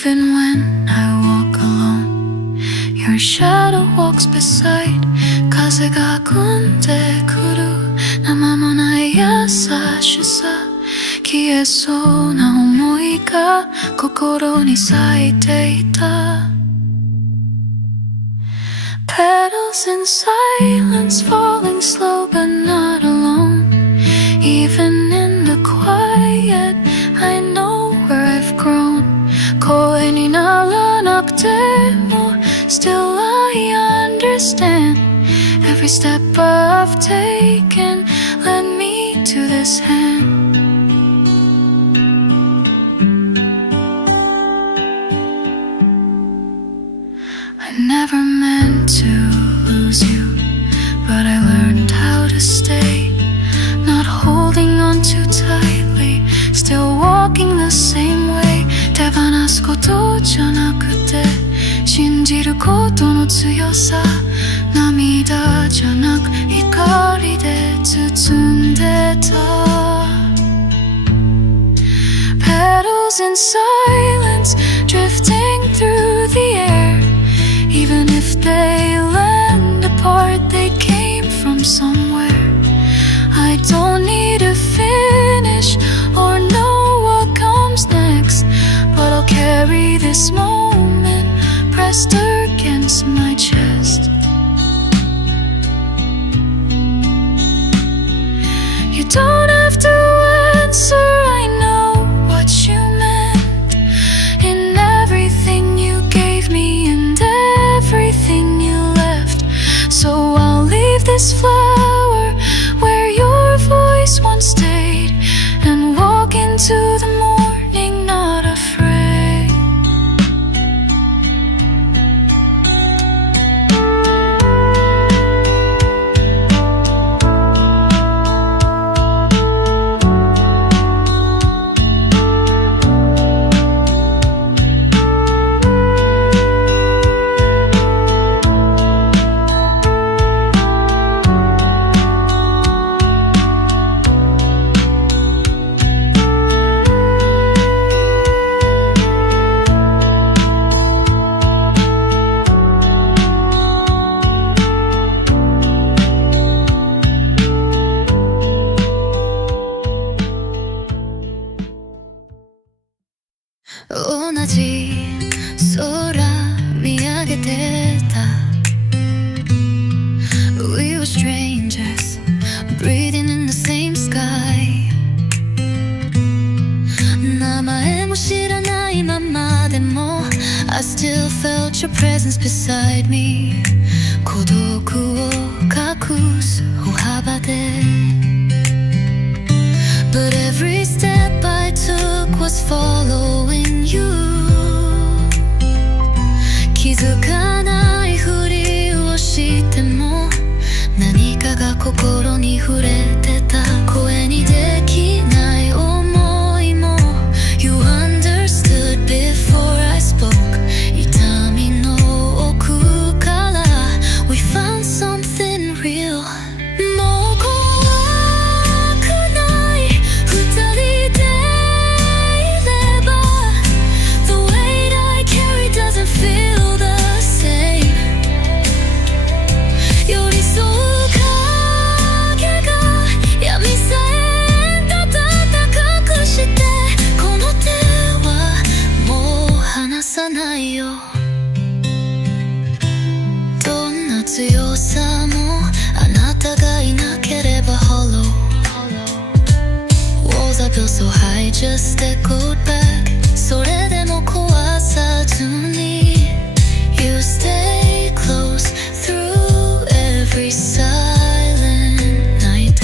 Even when I walk alone, your shadow walks beside. 風が組んでくる生もない優しさ。消えそうな想いが心に咲いていた。Petals in silence, falling slow but not alone. Even in the quiet, I know where I've grown. 声にならなくても Still I understand. Every step I've taken led me to this hand. I never meant to lose you, but I learned how to stay. Not holding on too tightly, still walking the same way. 手放すことじゃなくて信じることの強さ。涙じゃなく光で包んでた。Petals in silence, drifting through the air. Even if they land apart, they came from somewhere. I don't need to finish or know what comes next, but I'll carry this moment pressed against my chest. You don't have to answer, I know what you meant. In everything you gave me and everything you left. So I'll leave this flower where your voice once stayed, and walk into the morning not afraid. We were strangers, breathing in the same sky. 名前も知らないままでも I still felt your presence beside me. 孤独を隠す歩幅で But every step I took was following you. 気づかないふりをしても何かが心に触れてた。声にできない思いも You understood before I spoke. 痛みの奥から We found something real. もう怖くない二人でいれば The weight I carry doesn't feel the same. 寄り添う影が闇さえたた高くしてこの手はもう離さないよ。どんな強さもあなたがいなければ Hollow. Walls I built so high just echoed back. それでも壊さずに You stay close through every silent night.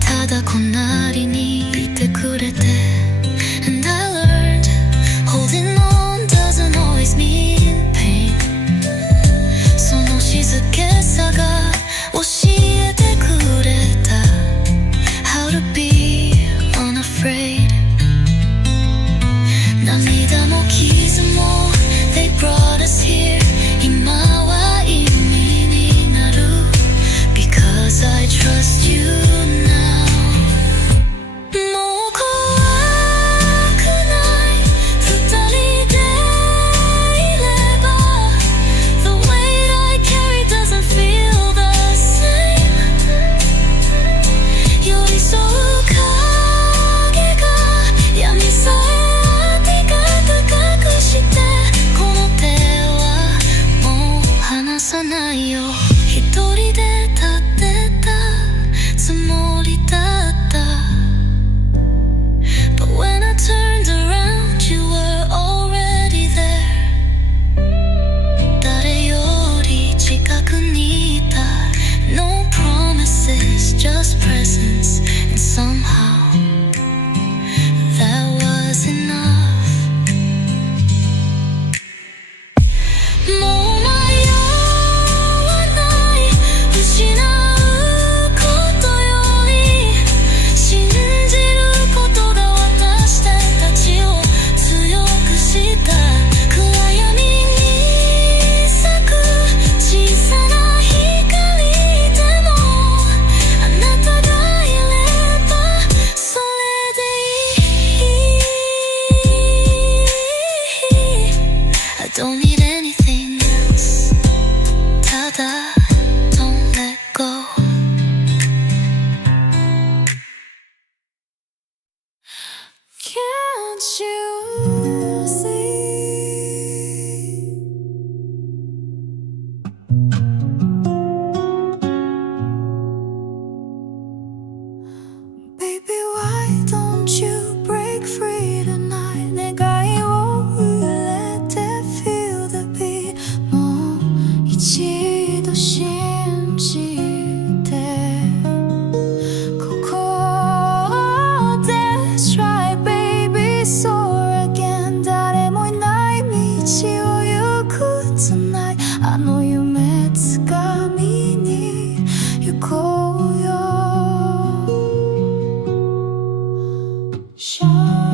ただ隣にいてくれて And I learned holding on doesn't always mean pain. その静けさが教えてくれた How to be unafraid. 涙も傷も They brought us here. 今は意味になる Don't need anything else. 닫아, don't let go. Can't you see? Baby, why don't you break free tonight? 내가 이워를 let it feel the beat. 뭐 이치도 심지대. Coco, that's right, baby. Soar again. 誰もいない道を行く tonight. あの夢つかみに行こうよ。Shine